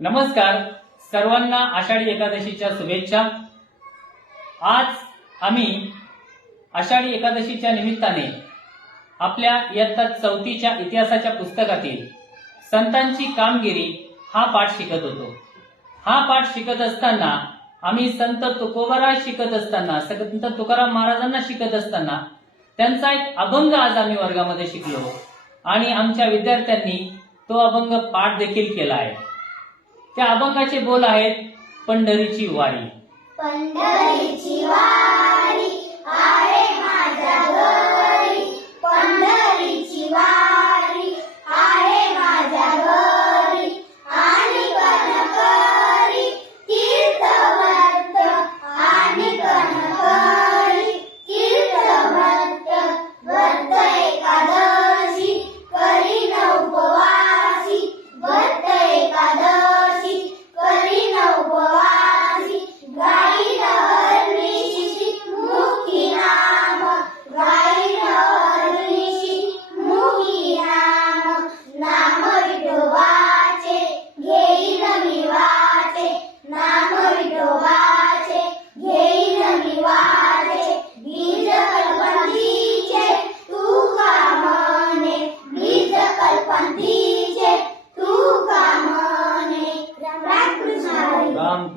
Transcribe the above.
नमस्कार. सर्वांना आषाढी एकादशीच्या शुभेच्छा. आज आम्ही आषाढी एकादशीच्या निमित्ताने आपल्या इयत्ता चौथीच्या इतिहासाच्या पुस्तकातील संतांची कामगिरी हा पाठ शिकत होतो. हा पाठ शिकत असताना आम्ही संत तुकोबारा शिकत असताना संत तुकाराम महाराजांना शिकत असताना त्यांचा एक अभंग आज आम्ही वर्गामध्ये शिकलो. आणि आमच्या विद्यार्थ्यांनी तो अभंग पाठ देखील केला आहे. त्या अभंगाचे बोल आहेत पंढरीची वारी. पंढरीची वारी. John